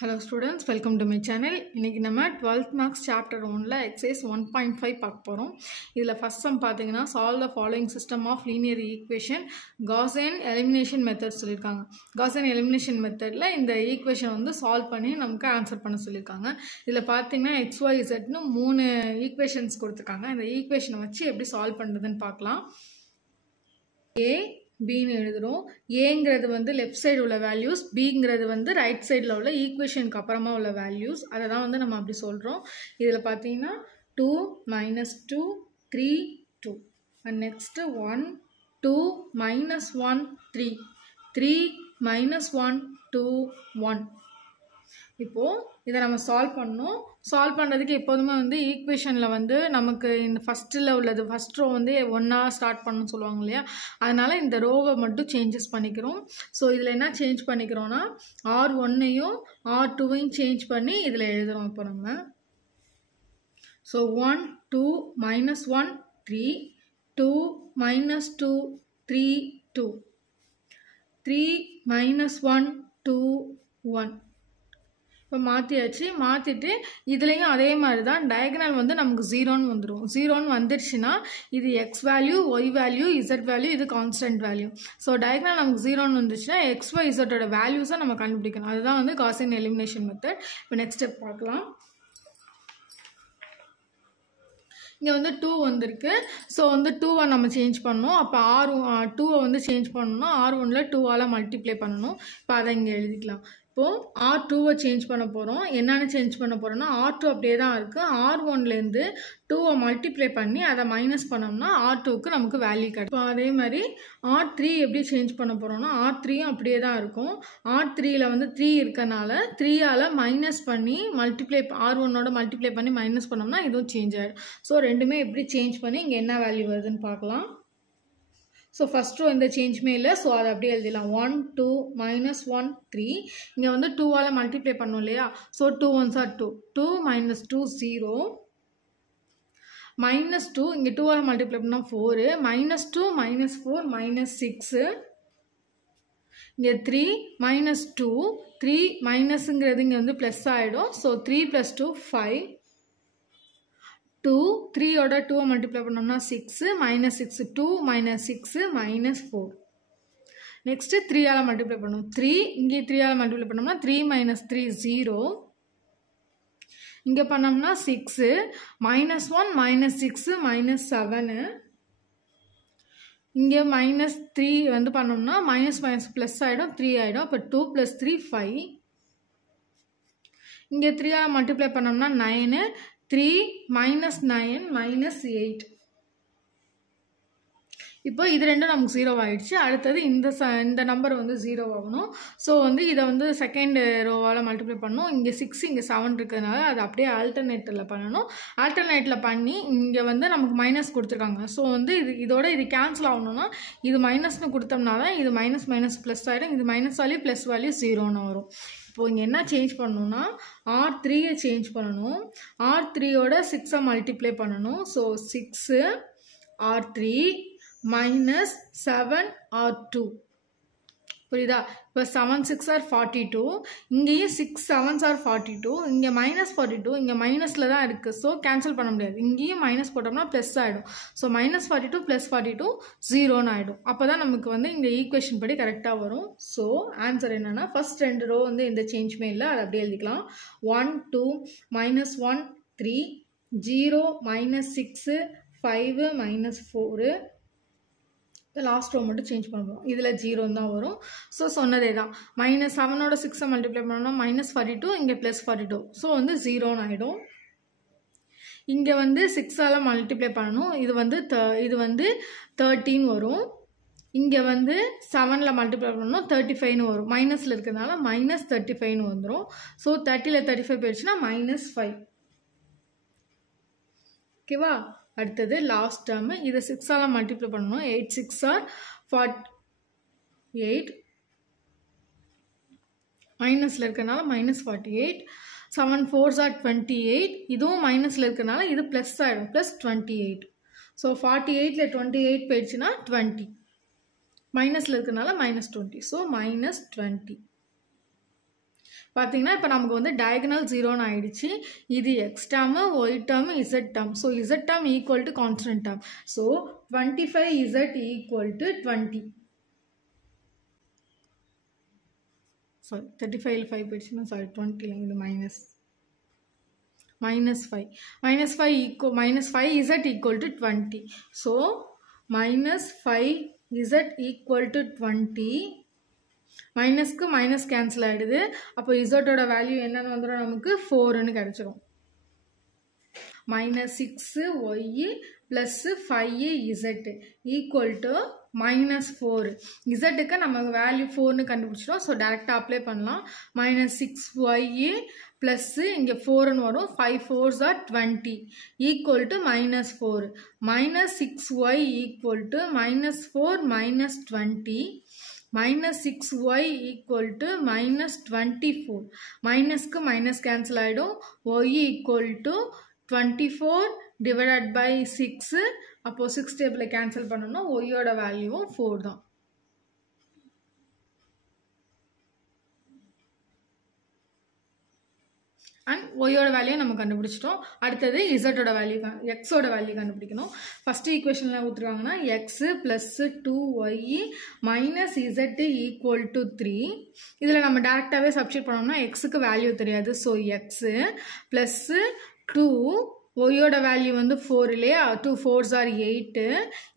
Hello students, welcome to my channel. இன்னைக்கு நம்ம 12th marks chapter 1ல exercise 1.5 பார்க்க போறோம். இதுல first sum பாத்தீங்கன்னா solve the following system of linear equation Gaussian elimination method சொல்லிருக்காங்க. Gaussian elimination methodல இந்த equation வந்து solve பண்ணி நமக்கு ஆன்சர் பண்ண சொல்லிருக்காங்க. இதுல பாத்தீங்கன்னா xyz னு மூணு equations கொடுத்திருக்காங்க. இந்த equation வச்சு எப்படி solve பண்றதுன்னு பார்க்கலாம். A B னு எழுதுறோம். Aங்கிறது வந்து லெஃப்ட் சைடு உள்ள வேல்யூஸ், Bங்கிறது வந்து ரைட் சைடுல உள்ள ஈக்குவேஷனுக்கு அப்புறமா உள்ள வேல்யூஸ். அதை தான் வந்து நம்ம அப்படி சொல்றோம். இதுல பாத்தீங்கன்னா 2 - 2 3 2 and next 1 2 - 1 3 3 - 1 2 1. இப்போ இதை நம்ம சால்வ் பண்ணோம். சால்வ் பண்ணுறதுக்கு எப்போதுமே வந்து ஈக்குவேஷனில் வந்து நமக்கு இந்த ஃபஸ்ட்டில் உள்ளது ஃபஸ்ட் ரோ வந்து ஒன்றா ஸ்டார்ட் பண்ணணும்னு சொல்லுவாங்க இல்லையா, அதனால் இந்த ரோவை மட்டும் சேஞ்சஸ் பண்ணிக்கிறோம். ஸோ இதில் என்ன சேஞ்ச் பண்ணிக்கிறோன்னா R1ஐயும் R2வையும் சேஞ்ச் பண்ணி இதில் எழுதுகிறோம். இப்போ நம்ம ஸோ 1 2 - 1 3 2 - 2 3 2 3 - 1 2 1. இப்போ மாற்றியாச்சு. மாற்றிட்டு இதுலேயும் அதே மாதிரி தான் டயகனல் வந்து நமக்கு 0ன்னு வந்துடும். 0ன்னு வந்துடுச்சுன்னா இது x value, y value, z value, இது கான்ஸ்டன்ட் வேல்யூ. ஸோ டயகனல் நமக்கு 0ன்னு வந்துச்சுன்னா எக்ஸ் ஒய் இசட்டோட வேல்யூஸை நம்ம கண்டுபிடிக்கணும். அதுதான் வந்து காசியன் எலிமினேஷன் மெத்தட். இப்போ நெக்ஸ்ட் ஸ்டெப் பார்க்கலாம். இங்கே வந்து 2 வந்திருக்கு. ஸோ வந்து 2வை நம்ம சேஞ்ச் பண்ணணும். அப்போ R2வை வந்து சேஞ்ச் பண்ணணும்னா R1ல் 2ஆல் மல்டிப்ளை பண்ணணும். இப்போ அதை இங்கே எழுதிக்கலாம். இப்போது R2வை சேஞ்ச் பண்ண போகிறோம். என்னென்னு சேஞ்ச் பண்ண போகிறோம்னா R2 அப்படியே தான் இருக்குது. R1லேருந்து 2வை மல்டிப்ளை பண்ணி அதை மைனஸ் பண்ணோம்னா R2க்கு நமக்கு வேல்யூ கிடைக்கும். இப்போ அதே மாதிரி R3 எப்படி சேஞ்ச் பண்ண போகிறோம்னா R3யும் அப்படியே தான் இருக்கும். R3யில் வந்து 3 இருக்கனால 3ஆல் மைனஸ் பண்ணி மல்டிப்ளை R1ஓட மல்டிப்ளை பண்ணி மைனஸ் பண்ணோம்னா இதுவும் சேஞ்ச் ஆகிடும். ஸோ ரெண்டுமே எப்படி சேஞ்ச் பண்ணி இங்கே என்ன வேல்யூ வருதுன்னு பார்க்கலாம். ஸோ ஃபஸ்ட் ரோ எந்த சேஞ்சுமே இல்லை. ஸோ அதை அப்படியே எழுதிடலாம். 1 2 - 1 3. இங்கே வந்து 2ஆல் மல்டிப்ளை பண்ணோம் இல்லையா. So 2 1s are 2 2 - 2 0 -2. இங்கே 2ஆல் மல்டிப்ளை பண்ணால் 4 -2 -4 -6. இங்கே 3 -2 3 மைனஸுங்கிறது இங்கே வந்து ப்ளஸ் ஆகிடும். ஸோ 3 + 2 5 2 3ஓட 2 மல்டிப்ளை பண்ணோம்னா 6 -6 2 -6 -4. நெக்ஸ்ட்டு 3ஆல் மல்டிப்ளை பண்ணும் 3. இங்கே 3ஆல் மல்டிப்ளை பண்ணோம்னா 3 - 3 0. இங்கே பண்ணோம்னா 6 -1 -6 -7. இங்கே -3 வந்து பண்ணோம்னா மைனஸ் ப்ளஸ் ஆகிடும் 3 ஆகிடும். அப்போ 2 + 3 5. இங்கே 3ஆல் மல்டிப்ளை பண்ணோம்னா 9 3 - 9 -8. இப்போ இது ரெண்டும் நமக்கு 0 ஆகிடுச்சு. அடுத்தது இந்த நம்பர் வந்து 0 ஆகணும். ஸோ வந்து இதை வந்து செகண்ட் ரோவால் மல்டிப்ளை பண்ணணும். இங்கே 6 இங்கே 7 இருக்கிறதுனால அது அப்படியே ஆல்டர்னேட்டில் பண்ணணும். ஆல்டர்னேட்டில் பண்ணி இங்கே வந்து நமக்கு மைனஸ் கொடுத்துருக்காங்க. ஸோ வந்து இது கேன்சல் ஆகணும்னா இது மைனஸ்னு கொடுத்தோம்னா தான் இது மைனஸ் ப்ளஸ் ஆகிடும். இது மைனஸ் வேல்யூ ப்ளஸ் வேல்யூ 0ன்னு வரும். இப்போது இங்கே என்ன சேஞ்ச் பண்ணணும்னா R3யை சேஞ்ச் பண்ணணும். R3ஓட 6ஐ மல்டிப்ளை பண்ணணும். So 6 R3 -7 R2. புரியுதா? இப்போ 7 6 are 42. இங்கேயும் 6 7s are 42. இங்கே -42 இங்கே மைனஸில் தான் இருக்குது. ஸோ கேன்சல் பண்ண முடியாது. இங்கேயும் மைனஸ் போட்டோம்னா ப்ளஸ் ஆகிடும். ஸோ -42 + 42 0ன்னு ஆகிடும். அப்போ தான் நமக்கு வந்து இந்த ஈக்குவேஷன் படி கரெக்டாக வரும். ஸோ ஆன்சர் என்னென்னா ஃபஸ்ட் 2 ரோ வந்து எந்த சேஞ்சுமே இல்லை. அதை அப்படியே எழுதிக்கலாம். 1 2 - 1 3 0 -6 5 -4. லாஸ்ட் ரோ மட்டும் சேஞ்ச் பண்ணுவோம். இதில் 0 தான் வரும். ஸோ சொன்னதே தான். -7ஓட 6ஐ மல்டிப்ளை பண்ணோம்னா -42 இங்கே +42. ஸோ வந்து 0ன்னு ஆகிடும். இங்கே வந்து 6ஆல் மல்டிப்ளை பண்ணணும். இது வந்து 13 வரும். இங்கே வந்து 7ல் மல்டிப்ளை பண்ணணும் 35ன்னு வரும். மைனஸில் இருக்கிறதுனால -35ன்னு வந்துடும். ஸோ 30ல் 35 போயிடுச்சுன்னா -5. ஓகேவா? அடுத்தது லாஸ்ட் டேர்மு. இதை 6ஆல் மல்டிப்ளை பண்ணணும். 8 6 are 48. மைனஸில் இருக்கிறனால -48. 7 4s are 28. இதுவும் மைனஸில் இருக்கிறனால இது ப்ளஸ் ஆகிடும் +28. ஸோ 48ல் 28 போயிடுச்சுன்னா 20. மைனஸில் இருக்கிறனால -20. ஸோ -20. பார்த்தீங்கன்னா இப்போ நமக்கு வந்து டயகனல் 0ன்னு ஆயிடுச்சு. இது x term, y term, z term. So z term equal to constant term. So 25z equal to 20. Sorry 35ல் 5 போயிடுச்சுன்னா சாரி 20ல் இது minus -5. -5z equal to 20. So -5z equal to 20. மைனஸ்க்கு மைனஸ் கேன்சல் ஆகிடுது. அப்போ இசட்டோட வேல்யூ என்னன்னு வந்துடும், நமக்கு 4ன்னு கிடச்சிரும். -6y plus 5z equal to -4. இசட்டுக்கு நம்ம வேல்யூ 4ன்னு கண்டுபிடிச்சிடும். ஸோ டேரெக்டாக அப்ளை பண்ணலாம். -6y ப்ளஸ் இங்கே 4ன்னு வரும். 5 4s are 20 equal to -4. -6y equal to -4 -20. -6y equal to -24. மைனஸ்க்கு மைனஸ் கேன்சல் ஆகிடும். y equal to 24 divided by 6. அப்போ 6 டேபிளை கேன்சல் பண்ணணும்னா ஒய்யோட வேல்யூவும் 4 தான். அண்ட் ஒய்யோட வேல்யூ நம்ம கண்டுபிடிச்சிட்டோம். அடுத்தது இசட்டோட வேல்யூ, எக்ஸோட வேல்யூ கண்டுபிடிக்கணும். ஃபர்ஸ்ட் ஈக்குவேஷனில் ஊற்றுறாங்கன்னா x plus 2y minus z equal to 3. இதில் நம்ம டேரெக்டாகவே சப்ஸ்டிட் பண்ணோம்னா எக்ஸுக்கு வேல்யூ தெரியாது. ஸோ எக்ஸு ப்ளஸ்ஸு 2, ஒய்யோட வேல்யூ வந்து 4 இல்லையா, 2 4s are 8.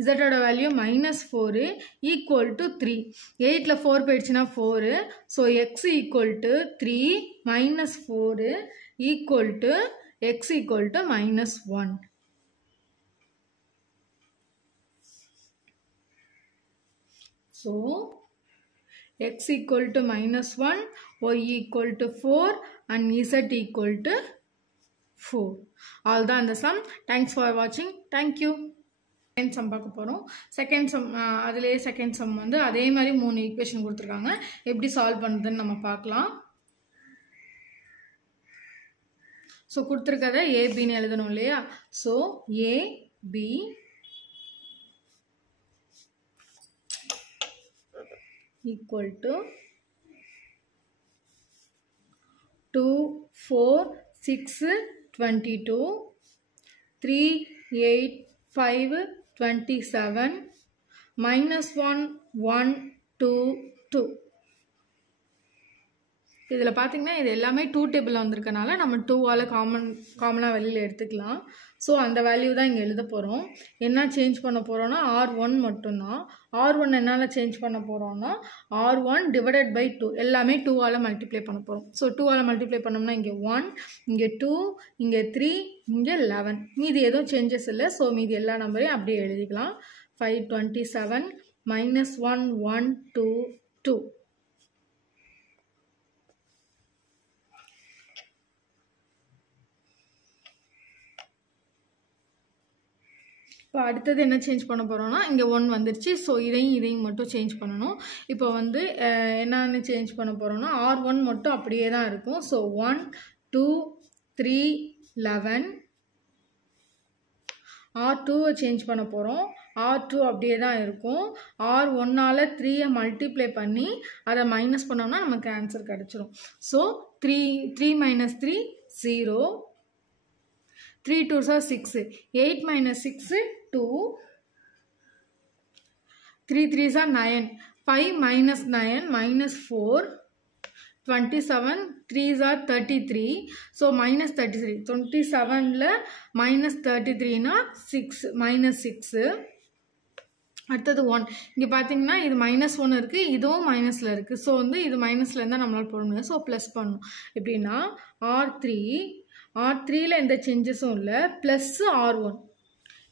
இசட்டோட வேல்யூ -4 ஈக்குவல் டு 3. 8ல் 4 போயிடுச்சுன்னா 4. So x equal to 3 -4 equal to x equal to -1. So x equal to -1, y equal to 4 and z equal to 4. All தான் இந்த sum. Thanks for watching. Thank you. Second sum பார்க்க போகிறோம். Second sum அதுலேயே second sum வந்து அதே மாதிரி 3 equation கொடுத்துருக்காங்க. எப்படி சால்வ் பண்ணுறதுன்னு நம்ம பார்க்கலாம். ஸோ கொடுத்துருக்கதை ஏபின்னு எழுதணும் இல்லையா. So AB equal to 2 4 6 22 3 8 5 27 -1 1 2 2. இதில் பார்த்தீங்கன்னா இது எல்லாமே 2 டேபிளில் வந்திருக்கனால நம்ம 2ஆல் காமனாக வெளியில் எடுத்துக்கலாம். ஸோ அந்த வேல்யூ தான் இங்கே எழுத போகிறோம். என்ன சேஞ்ச் பண்ண போகிறோன்னா R1 மட்டும்தான். R1 என்னால் சேஞ்ச் பண்ண போகிறோன்னா R1 டிவைடட் பை 2 எல்லாமே 2ஆல் மல்டிப்ளை பண்ண போகிறோம். ஸோ 2ஆல் மல்டிப்ளை பண்ணோம்னா இங்கே 1, இங்கே 2, இங்கே 3, இங்கே 11. மீதி எதுவும் சேஞ்சஸ் இல்லை. ஸோ மீதி எல்லா நம்பரையும் அப்படியே எழுதிக்கலாம். 527 -1 1 2 2. இப்போ அடுத்தது என்ன சேஞ்ச் பண்ண போகிறோன்னா இங்கே 1 வந்துருச்சு. ஸோ இதையும் மட்டும் சேஞ்ச் பண்ணணும். இப்போ வந்து என்னன்னு சேஞ்ச் பண்ண போகிறோன்னா R1 மட்டும் அப்படியே தான் இருக்கும். ஸோ 1 2 3 11. R2வை சேஞ்ச் பண்ண போகிறோம். R2 அப்படியே தான் இருக்கும். R1ஆல் 3யை மல்டிப்ளை பண்ணி அதை மைனஸ் பண்ணோம்னா நமக்கு ஆன்சர் கிடச்சிரும். So 3 -3 0. 3 2s are 6. 8 - 6 2. 3 3s are 9. 5 - 9 -4. 27 3s are 33. So -33. 27ல -33னா 6 -6. அடுத்தது 1. இங்கே பார்த்தீங்கன்னா இது -1 இருக்குது, இதுவும் மைனஸில் இருக்குது. ஸோ வந்து இது மைனஸில் இருந்தால் நம்மளால் போட முடியாது. ஸோ ப்ளஸ் பண்ணணும். எப்படின்னா R3ல எந்த சேஞ்சஸும் இல்லை, ப்ளஸ் R1.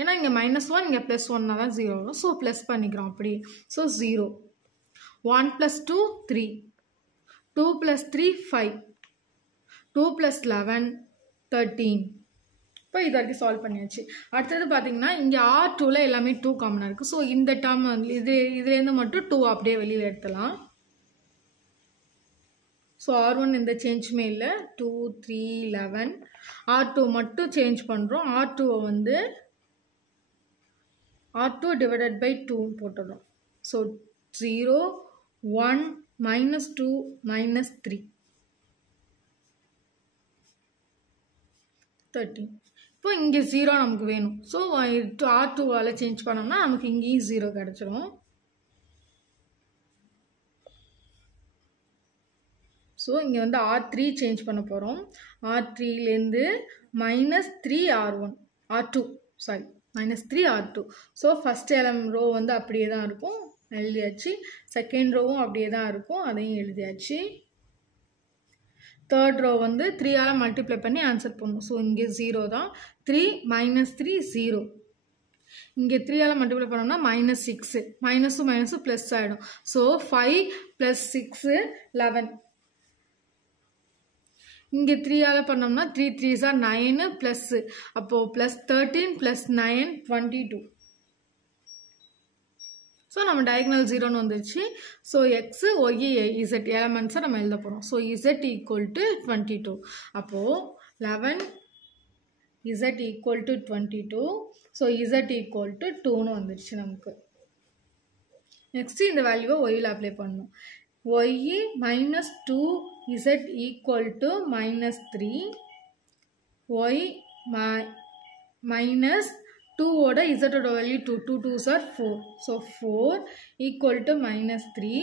ஏன்னா இங்கே -1 இங்கே +1 தான் 0 வரும். ஸோ ப்ளஸ் பண்ணிக்கிறோம் அப்படி. ஸோ 0. 1 + 2 3. 2 + 3 5. 2 + 11 13. இப்போ இது வரைக்கும் சால்வ் பண்ணியாச்சு. அடுத்தது பார்த்தீங்கன்னா இங்கே R2ல எல்லாமே 2 காமனாக இருக்குது. ஸோ இந்த டேர்ம் வந்து இதுலேருந்து மட்டும் 2 அப்படியே வெளியில் எடுத்துலாம். ஸோ R1 எந்த சேஞ்சுமே இல்லை. 2 3 11. R2 மட்டும் சேஞ்ச் பண்ணுறோம். R2வை வந்து R2 டிவைடட் பை 2 போட்டுடுறோம். ஸோ 0 1 -2 -3. 13. இப்போ இங்கே 0 நமக்கு வேணும். ஸோ R2வால் சேஞ்ச் பண்ணோம்னா நமக்கு இங்கேயும் 0 கிடச்சிரும். ஸோ இங்கே வந்து R3 சேஞ்ச் பண்ண போகிறோம். R3லேருந்து -3R2. ஸோ ஃபஸ்ட் ரோ வந்து அப்படியே தான் இருக்கும், எழுதியாச்சு. செகண்ட் ரோவும் அப்படியே தான் இருக்கும், அதையும் எழுதியாச்சு. தேர்ட் ரோ வந்து 3ஆல் மல்டிப்ளை பண்ணி ஆன்சர் பண்ணணும். ஸோ இங்கே 0 தான். 3 -3 0. இங்கே 3ஆல் மல்டிப்ளை பண்ணோம்னா -6. மைனஸும் மைனஸும் ப்ளஸ் ஆகிடும். ஸோ 5 + 6 11. இங்கே 3ஆல் பண்ணோம்னா 3 3s are 9 ப்ளஸ் அப்போது +13 + 9 22. ஸோ நம்ம டயகனல் 0ன்னு வந்துருச்சு. ஸோ எக்ஸு ஒய் இசட் எலமெண்ட்ஸை நம்ம எழுத போகிறோம். So z equal to 22. அப்போது 11 z equal to 22. So z equal to 2ன்னு வந்துருச்சு நமக்கு. நெக்ஸ்ட்டு இந்த வேல்யூவை ஒய்யில் அப்ளை பண்ணணும். Y -2 z equal to -3. Y -2ஓட இசட்டோட value 2. 2 2s are 4. So 4 equal to -3.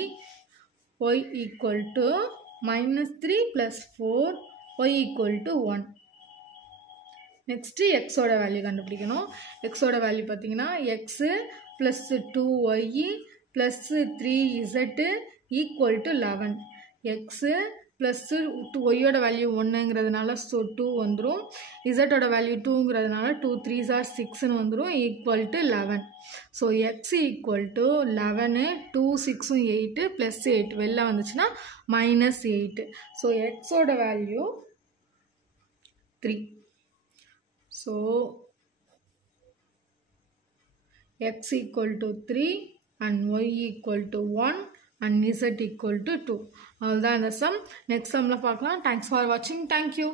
Y equal to -3 + 4. Y equal to 1. Next எக்ஸோட வேல்யூ கண்டுபிடிக்கணும். எக்ஸோட வேல்யூ பார்த்தீங்கன்னா x +2y + 3z equal to 11. X plus ஒய்யோட வேல்யூ 1ங்கிறதுனால ஸோ 2 வந்துடும். இசட்டோட வேல்யூ 2ங்கிறதுனால 2 3s are 6ன்னு வந்துடும், equal to 11. So x equal to 11, 2 6 8 + 8 வெளில வந்துச்சுன்னா -8. So எக்ஸோட value 3. So x equal to 3 and y equal to 1 and z equal to 2. அவ்வளோதான் இந்த some. Next சம்மில் பார்க்கலாம். தேங்க்ஸ் ஃபார் வாட்சிங். தேங்க்யூ.